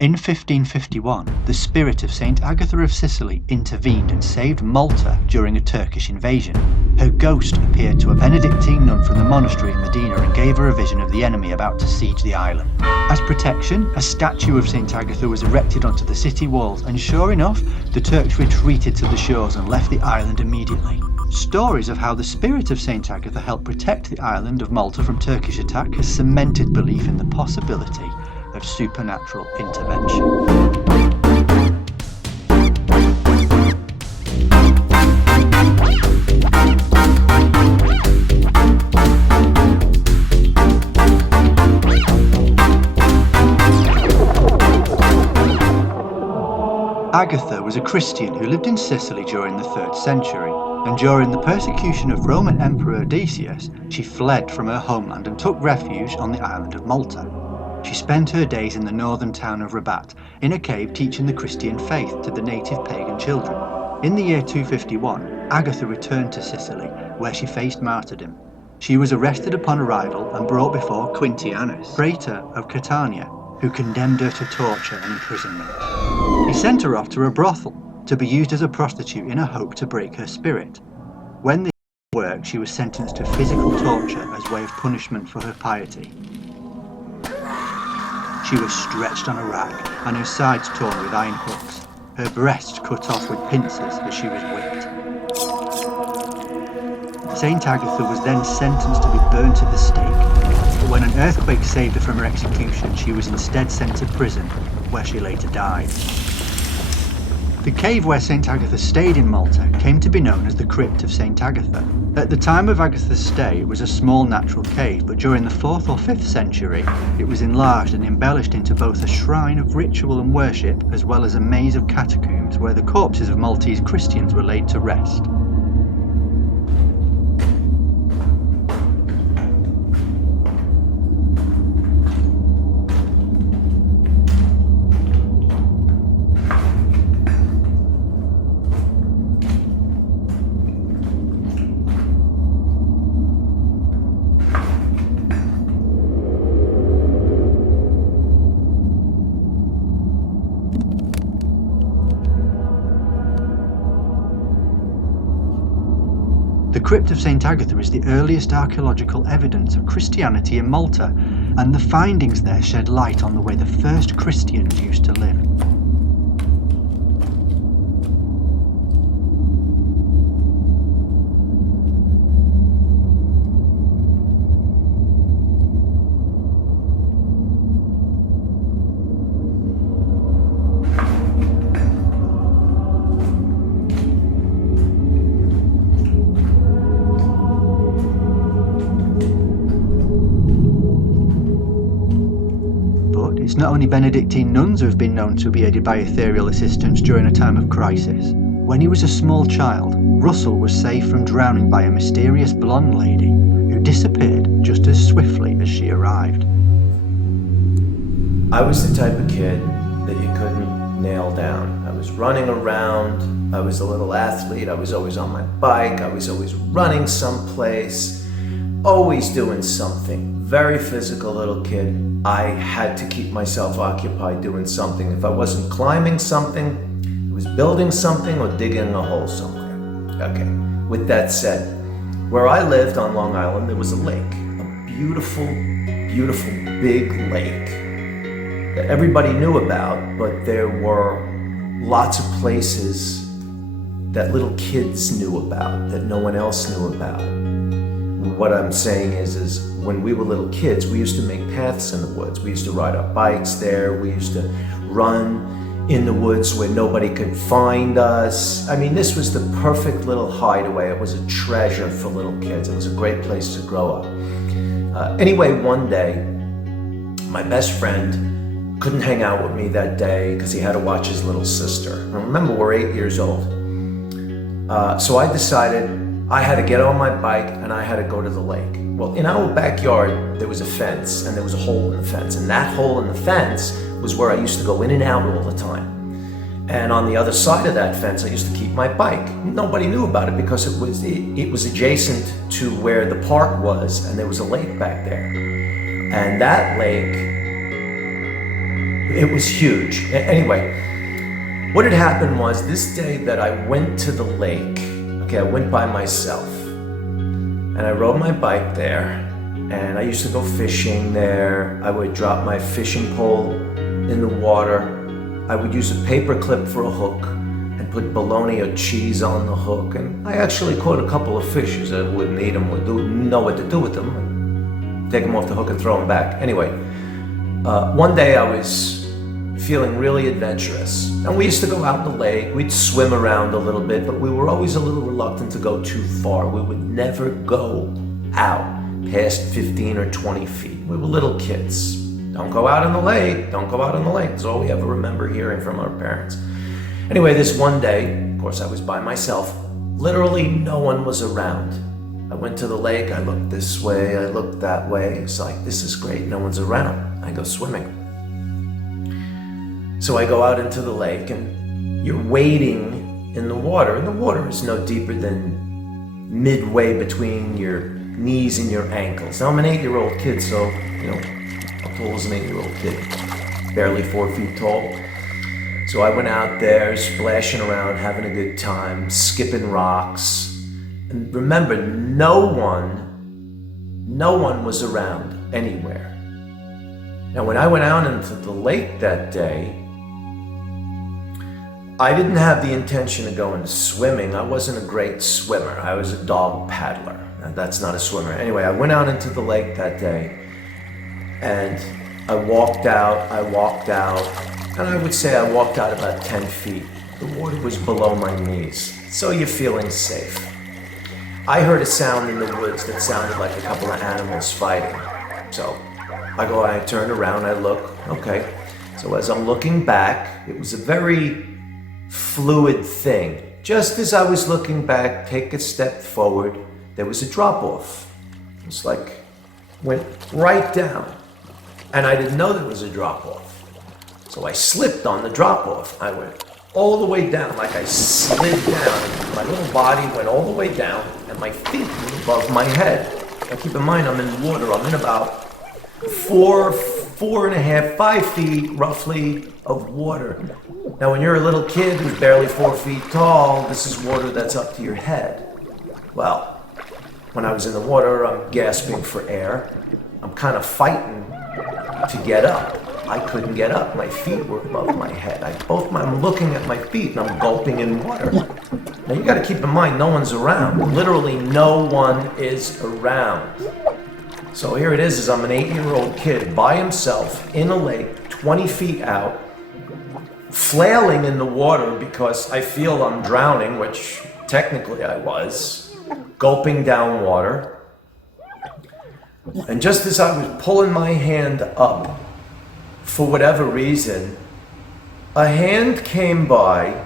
In 1551, the spirit of Saint Agatha of Sicily intervened and saved Malta during a Turkish invasion. Her ghost appeared to a Benedictine nun from the monastery in Medina and gave her a vision of the enemy about to siege the island. As protection, a statue of Saint Agatha was erected onto the city walls, and sure enough, the Turks retreated to the shores and left the island immediately. Stories of how the spirit of Saint Agatha helped protect the island of Malta from Turkish attack has cemented belief in the possibility of supernatural intervention. Agatha was a Christian who lived in Sicily during the 3rd century, and during the persecution of Roman Emperor Decius, she fled from her homeland and took refuge on the island of Malta. She spent her days in the northern town of Rabat, in a cave teaching the Christian faith to the native pagan children. In the year 251, Agatha returned to Sicily, where she faced martyrdom. She was arrested upon arrival and brought before Quintianus, praetor of Catania, who condemned her to torture and imprisonment. He sent her off to a brothel, to be used as a prostitute in a hope to break her spirit. When this worked, she was sentenced to physical torture as way of punishment for her piety. She was stretched on a rack and her sides torn with iron hooks, her breasts cut off with pincers as she was whipped. Saint Agatha was then sentenced to be burnt at the stake, but when an earthquake saved her from her execution, she was instead sent to prison, where she later died. The cave where Saint Agatha stayed in Malta came to be known as the crypt of Saint Agatha. At the time of Agatha's stay, it was a small natural cave, but during the 4th or 5th century, it was enlarged and embellished into both a shrine of ritual and worship, as well as a maze of catacombs where the corpses of Maltese Christians were laid to rest. The crypt of St. Agatha is the earliest archaeological evidence of Christianity in Malta, and the findings there shed light on the way the first Christians used to live. It's not only Benedictine nuns who have been known to be aided by ethereal assistance during a time of crisis. When he was a small child, Russell was saved from drowning by a mysterious blonde lady who disappeared just as swiftly as she arrived. I was the type of kid that you couldn't nail down. I was running around, I was a little athlete, I was always on my bike, I was always running someplace, always doing something. Very physical little kid. I had to keep myself occupied doing something. If I wasn't climbing something, I was building something or digging a hole somewhere. Okay, with that said, where I lived on Long Island, there was a lake. A beautiful, beautiful big lake that everybody knew about, but there were lots of places that little kids knew about, that no one else knew about. What I'm saying is when we were little kids, we used to make paths in the woods. We used to ride our bikes there. We used to run in the woods where nobody could find us. I mean, this was the perfect little hideaway. It was a treasure for little kids. It was a great place to grow up. Anyway, one day, my best friend couldn't hang out with me that day because he had to watch his little sister. And remember, we're 8 years old. So I decided I had to get on my bike and I had to go to the lake. Well, in our backyard, there was a fence and there was a hole in the fence. And that hole in the fence was where I used to go in and out all the time. And on the other side of that fence, I used to keep my bike. Nobody knew about it because it was adjacent to where the park was and there was a lake back there. And that lake It was huge. Anyway, what had happened was this day that I went to the lake, okay, I went by myself and I rode my bike there, and I used to go fishing there. I would drop my fishing pole in the water. I would use a paper clip for a hook and put bologna or cheese on the hook, and I actually caught a couple of fishes. I wouldn't eat them, wouldn't know what to do with them. Take them off the hook and throw them back. Anyway, one day I was feeling really adventurous, and we used to go out in the lake. We'd swim around a little bit, but we were always a little reluctant to go too far. We would never go out past 15 or 20 feet. We were little kids. Don't go out in the lake, don't go out in the lake. That's all we ever remember hearing from our parents. Anyway, this one day, of course I was by myself, literally no one was around. I went to the lake, I looked this way, I looked that way. It's like, this is great, no one's around. I go swimming. So I go out into the lake, and you're wading in the water, and the water is no deeper than midway between your knees and your ankles. Now I'm an 8-year-old kid, so, how tall is an 8-year-old kid? Barely 4 feet tall. So I went out there splashing around, having a good time, skipping rocks. And remember, no one was around anywhere. Now when I went out into the lake that day, I didn't have the intention of going swimming. I wasn't a great swimmer. I was a dog paddler. That's not a swimmer. Anyway, I went out into the lake that day, and I walked out, and I would say I walked out about 10 feet. The water was below my knees, so you're feeling safe. I heard a sound in the woods that sounded like a couple of animals fighting. So I turned around, I look, okay. So as I'm looking back, it was a very fluid thing. Just as I was looking back, take a step forward, there was a drop-off. It was like, went right down. And I didn't know there was a drop-off. So I slipped on the drop-off. I went all the way down, like I slid down. My little body went all the way down, and my feet were above my head. Now keep in mind, I'm in water. I'm in about 4.5, 5 feet roughly of water. Now when you're a little kid who's barely 4 feet tall, this is water that's up to your head. Well, when I was in the water, I'm gasping for air. I'm kind of fighting to get up. I couldn't get up. My feet were above my head. I'm looking at my feet and I'm gulping in water. Now you got to keep in mind, no one's around. Literally no one is around. So here it is I'm an 8-year-old kid by himself in a lake, 20 feet out, flailing in the water because I feel I'm drowning, which technically I was, gulping down water. And just as I was pulling my hand up, for whatever reason, a hand came by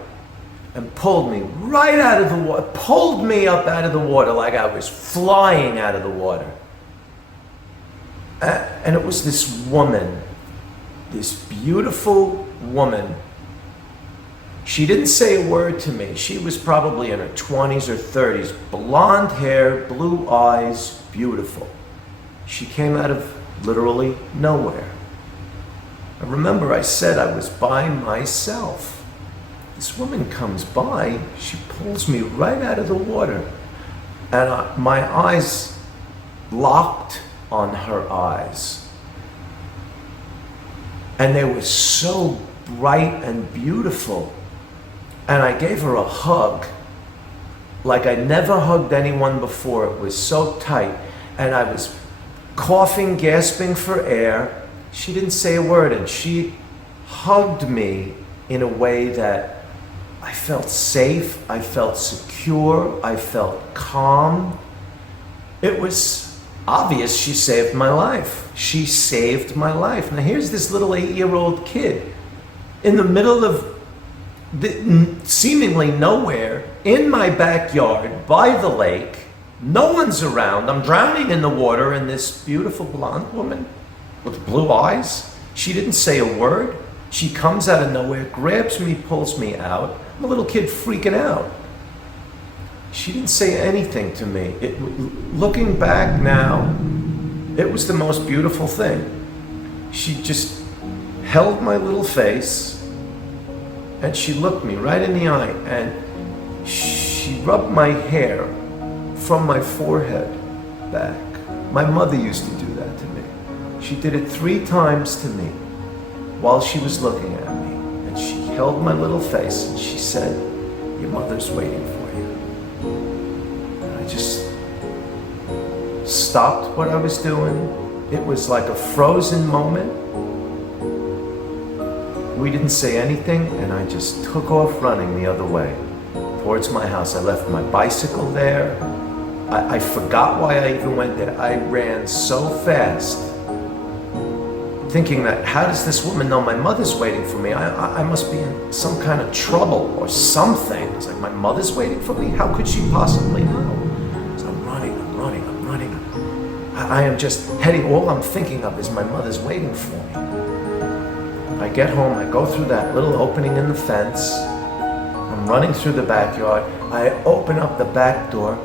and pulled me right out of the water, pulled me up out of the water like I was flying out of the water. And it was this woman, this beautiful woman. She didn't say a word to me. She was probably in her 20s or 30s, blonde hair, blue eyes, beautiful. She came out of literally nowhere. I remember I said I was by myself. This woman comes by, she pulls me right out of the water, and my eyes locked on her eyes. And they were so bright and beautiful. And I gave her a hug, like I never hugged anyone before. It was so tight. And I was coughing, gasping for air. She didn't say a word, and she hugged me in a way that I felt safe, I felt secure, I felt calm. It was obvious she saved my life. She saved my life. Now here's this little 8-year-old kid in the middle of seemingly nowhere, in my backyard, by the lake. No one's around. I'm drowning in the water, and this beautiful blonde woman with blue eyes, she didn't say a word. She comes out of nowhere, grabs me, pulls me out. I'm a little kid freaking out. She didn't say anything to me. Looking back now, it was the most beautiful thing. She just held my little face, and she looked me right in the eye, and she rubbed my hair from my forehead back. My mother used to do that to me. She did it 3 times to me while she was looking at me. And she held my little face and she said, "Your mother's waiting for you." And I just stopped what I was doing. It was like a frozen moment. We didn't say anything, and I just took off running the other way towards my house. I left my bicycle there. I forgot why I even went there. I ran so fast, thinking that, how does this woman know my mother's waiting for me? I must be in some kind of trouble or something. It's like, my mother's waiting for me? How could she possibly know? So I'm running. I am just heading, all I'm thinking of is my mother's waiting for me. I get home, I go through that little opening in the fence. I'm running through the backyard. I open up the back door.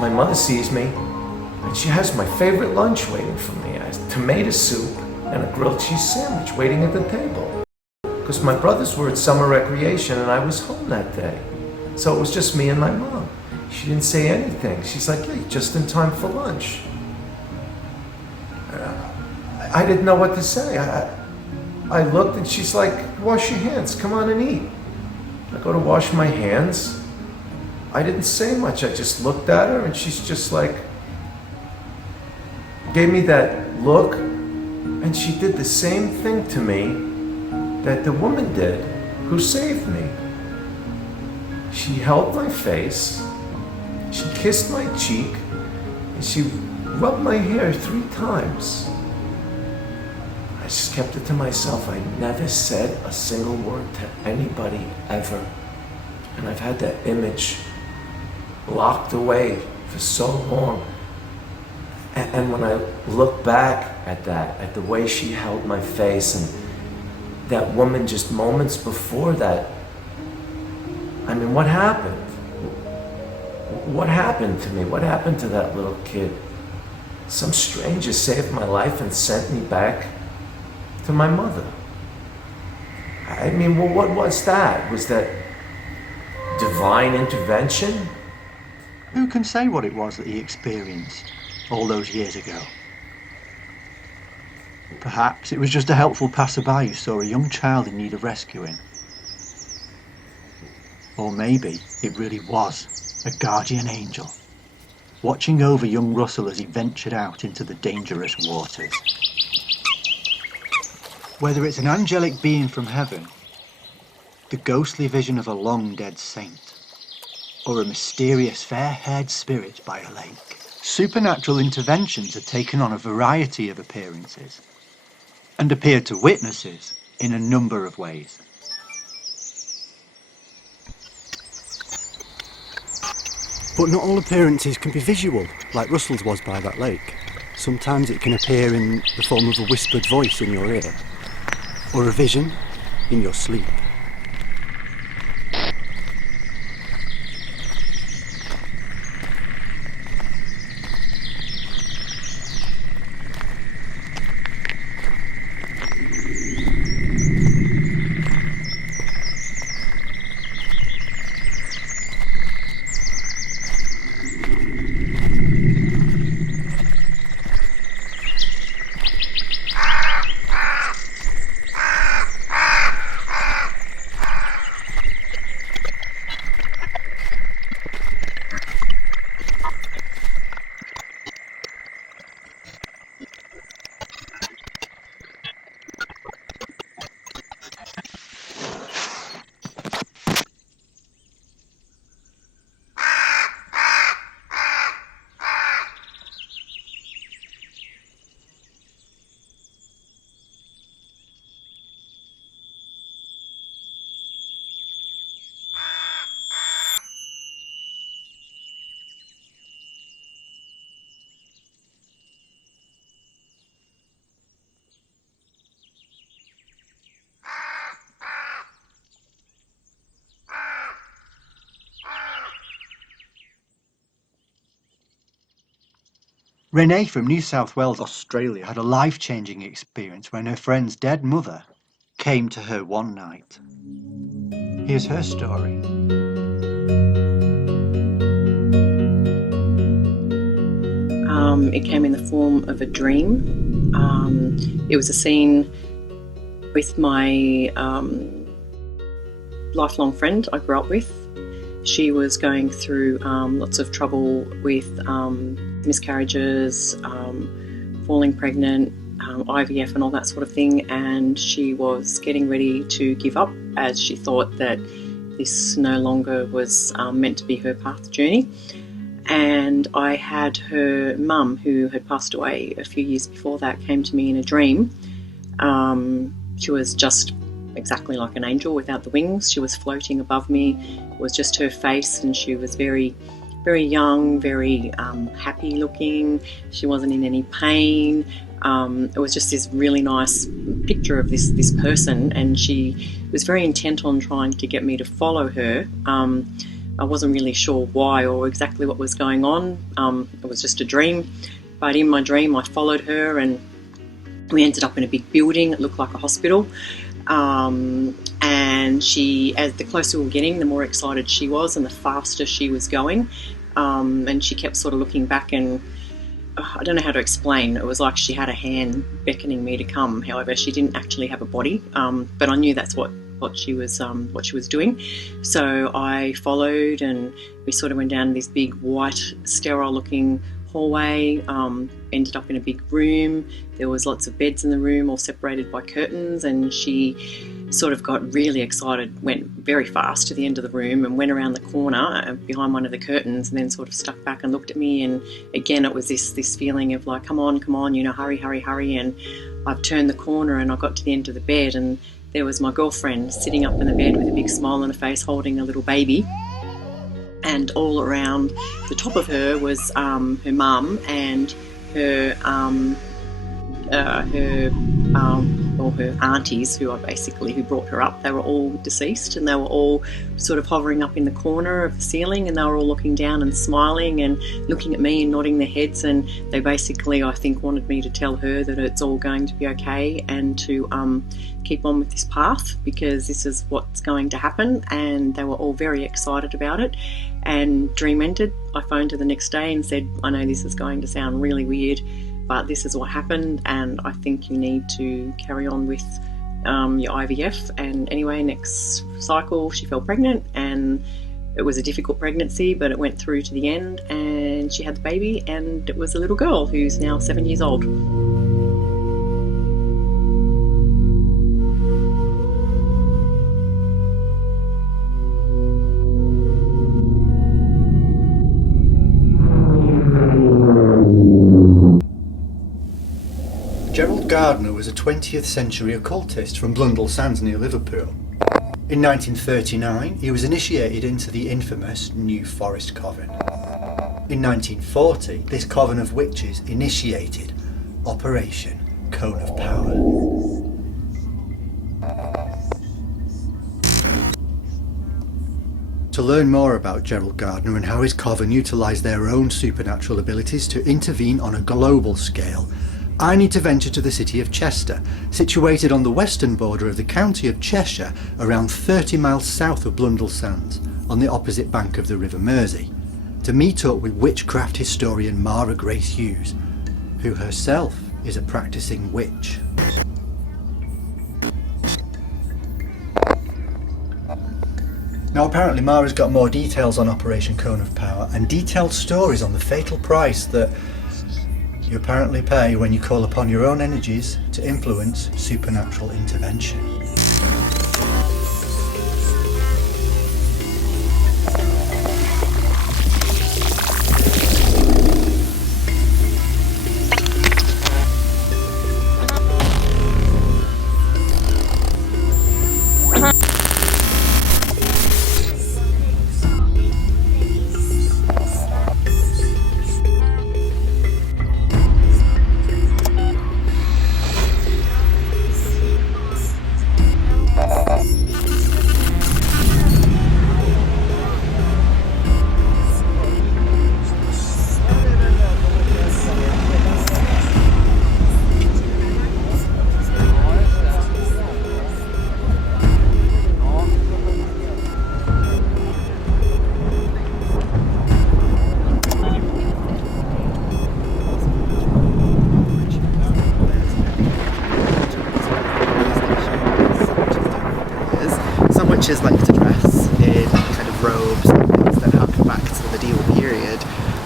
My mother sees me, and she has my favorite lunch waiting for me. Tomato soup and a grilled cheese sandwich waiting at the table. Because my brothers were at summer recreation and I was home that day. So it was just me and my mom. She didn't say anything. She's like, "Yeah, you're just in time for lunch." I didn't know what to say. I looked and she's like, "Wash your hands, come on and eat." I go to wash my hands. I didn't say much. I just looked at her and she's just like, gave me that look, and she did the same thing to me that the woman did who saved me. She held my face, she kissed my cheek, and she rubbed my hair 3 times. I just kept it to myself. I never said a single word to anybody ever. And I've had that image locked away for so long. And when I look back at that, at the way she held my face, and that woman just moments before that, I mean, what happened? What happened to me? What happened to that little kid? Some stranger saved my life and sent me back to my mother. I mean, well, what was that? Was that divine intervention? Who can say what it was that he experienced all those years ago? Perhaps it was just a helpful passerby who saw a young child in need of rescuing. Or maybe it really was a guardian angel, watching over young Russell as he ventured out into the dangerous waters. Whether it's an angelic being from heaven, the ghostly vision of a long-dead saint, or a mysterious fair-haired spirit by a lake, supernatural interventions have taken on a variety of appearances and appeared to witnesses in a number of ways. But not all appearances can be visual, like Russell's was by that lake. Sometimes it can appear in the form of a whispered voice in your ear, or a vision in your sleep. Renee from New South Wales, Australia, had a life-changing experience when her friend's dead mother came to her one night. Here's her story. It came in the form of a dream. It was a scene with my lifelong friend I grew up with. She was going through lots of trouble with miscarriages, falling pregnant, IVF and all that sort of thing, and she was getting ready to give up as she thought that this no longer was meant to be her path journey. And I had her mum, who had passed away a few years before that, came to me in a dream. She was just exactly like an angel without the wings. She was floating above me. It was just her face, and she was very, very young, very happy looking. She wasn't in any pain. It was just this really nice picture of this person, and she was very intent on trying to get me to follow her. I wasn't really sure why or exactly what was going on. It was just a dream, but in my dream I followed her, and we ended up in a big building. It looked like a hospital. And she, as the closer we were getting, the more excited she was and the faster she was going. And she kept sort of looking back, and I don't know how to explain. It was like she had a hand beckoning me to come. However, she didn't actually have a body, but I knew that's what she was doing. So I followed, and we sort of went down this big white sterile looking hallway, ended up in a big room. There was lots of beds in the room, all separated by curtains, and she sort of got really excited, went very fast to the end of the room and went around the corner behind one of the curtains, and then sort of stuck back and looked at me. And again, it was this feeling of like, come on, hurry. And I've turned the corner, and I got to the end of the bed, and there was my girlfriend sitting up in the bed with a big smile on her face, holding a little baby. And all around the top of her was her mum and her aunties who brought her up. They were all deceased, and they were all sort of hovering up in the corner of the ceiling, and they were all looking down and smiling and looking at me and nodding their heads. And they basically, I think, wanted me to tell her that it's all going to be okay, and to keep on with this path, because this is what's going to happen. And they were all very excited about it. And dream ended. I phoned her the next day and said, I know this is going to sound really weird, but this is what happened, and I think you need to carry on with your IVF. And anyway, next cycle she fell pregnant, and it was a difficult pregnancy, but it went through to the end, and she had the baby, and it was a little girl who's now 7 years old. Gerald Gardner was a 20th century occultist from Blundell Sands near Liverpool. In 1939, he was initiated into the infamous New Forest Coven. In 1940, this coven of witches initiated Operation Cone of Power. To learn more about Gerald Gardner and how his coven utilised their own supernatural abilities to intervene on a global scale, I need to venture to the city of Chester, situated on the western border of the county of Cheshire, around 30 miles south of Blundell Sands, on the opposite bank of the River Mersey, to meet up with witchcraft historian Mara Grace Hughes, who herself is a practising witch. Now apparently Mara's got more details on Operation Cone of Power, and detailed stories on the fatal price that you apparently pay when you call upon your own energies to influence supernatural intervention. witches like to dress in kind of robes and things that harken back to the medieval period,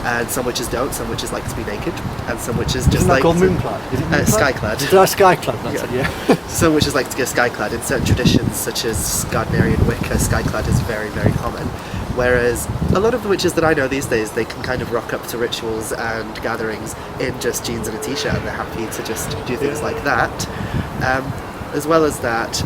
and some witches don't. Some witches like to be naked, and some witches just Isn't like that called to... Moonclad? Is it Moonclad? Skyclad. Skyclad, that's it, yeah. Some witches like to go skyclad. In certain traditions, such as Gardnerian Wicca, skyclad is very, very common. Whereas a lot of the witches that I know these days, they can kind of rock up to rituals and gatherings in just jeans and a t-shirt, and they're happy to just do things like that. As well as that,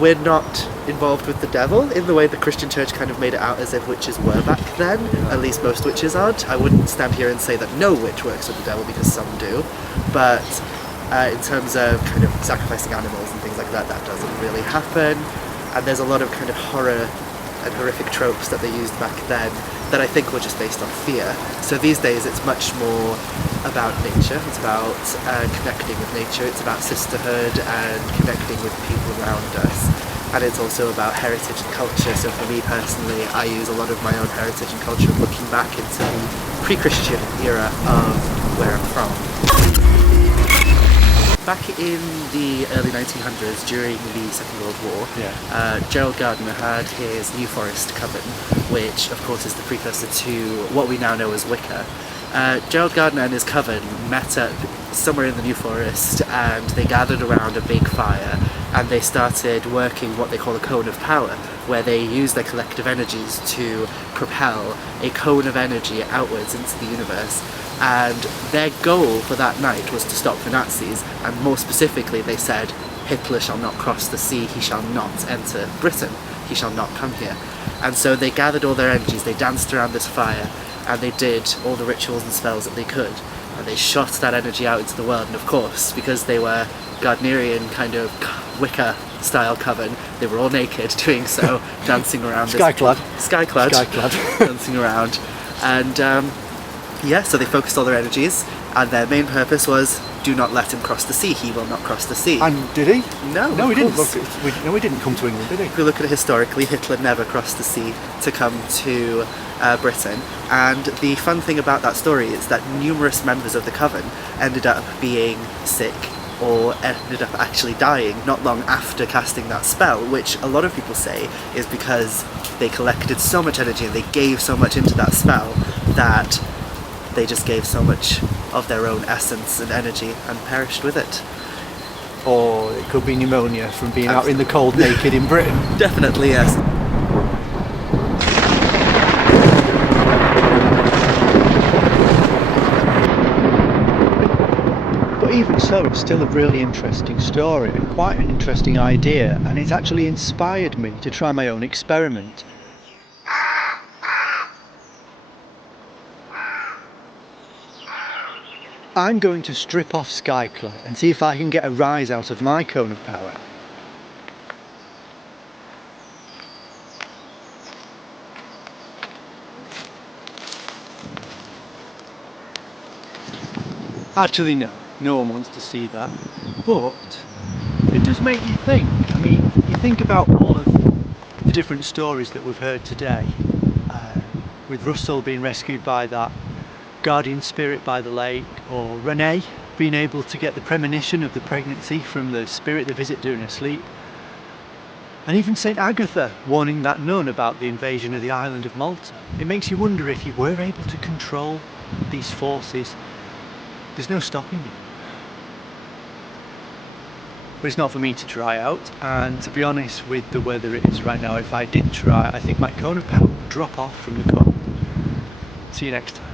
we're not involved with the devil in the way the Christian church kind of made it out as if witches were back then. At least most witches aren't. I wouldn't stand here and say that no witch works with the devil, because some do. But in terms of kind of sacrificing animals and things like that, that doesn't really happen. And there's a lot of kind of horror and horrific tropes that they used back then that I think were just based on fear. So these days it's much more about nature. It's about connecting with nature. It's about sisterhood and connecting with people around us. And it's also about heritage and culture. So for me personally, I use a lot of my own heritage and culture looking back into the pre-Christian era of where I'm from. Back in the early 1900s, during the Second World War, Gerald Gardner had his New Forest coven, which of course is the precursor to what we now know as Wicca. Gerald Gardner and his coven met up somewhere in the New Forest, and they gathered around a big fire, and they started working what they call a cone of power, where they use their collective energies to propel a cone of energy outwards into the universe. And their goal for that night was to stop the Nazis, and more specifically they said, Hitler shall not cross the sea, he shall not enter Britain, he shall not come here. And so they gathered all their energies, they danced around this fire, and they did all the rituals and spells that they could, and they shot that energy out into the world. And of course, because they were Gardnerian kind of Wicca style coven, they were all naked doing so, dancing around Skyclad, dancing around. And so they focused all their energies, and their main purpose was, do not let him cross the sea, he will not cross the sea. And did he? No, he didn't. course. He didn't come to England, did he? If we look at it historically, Hitler never crossed the sea to come to Britain. And the fun thing about that story is that numerous members of the coven ended up being sick, or ended up actually dying not long after casting that spell, which a lot of people say is because they collected so much energy and they gave so much into that spell that they just gave so much of their own essence and energy and perished with it. Or it could be pneumonia from being out in the cold naked in Britain. Definitely, yes. But even so, it's still a really interesting story and quite an interesting idea, and it's actually inspired me to try my own experiment. I'm going to strip off Skyclad and see if I can get a rise out of my cone of power. Actually no one wants to see that, but it does make you think. I mean, you think about all of the different stories that we've heard today, with Russell being rescued by that guardian spirit by the lake, or Renee being able to get the premonition of the pregnancy from the spirit they visit during her sleep, and even St. Agatha warning that nun about the invasion of the island of Malta. It makes you wonder, if you were able to control these forces, there's no stopping you. But it's not for me to try out, and to be honest, with the weather it is right now, if I did try, I think my cone of power would drop off from the cold. See you next time.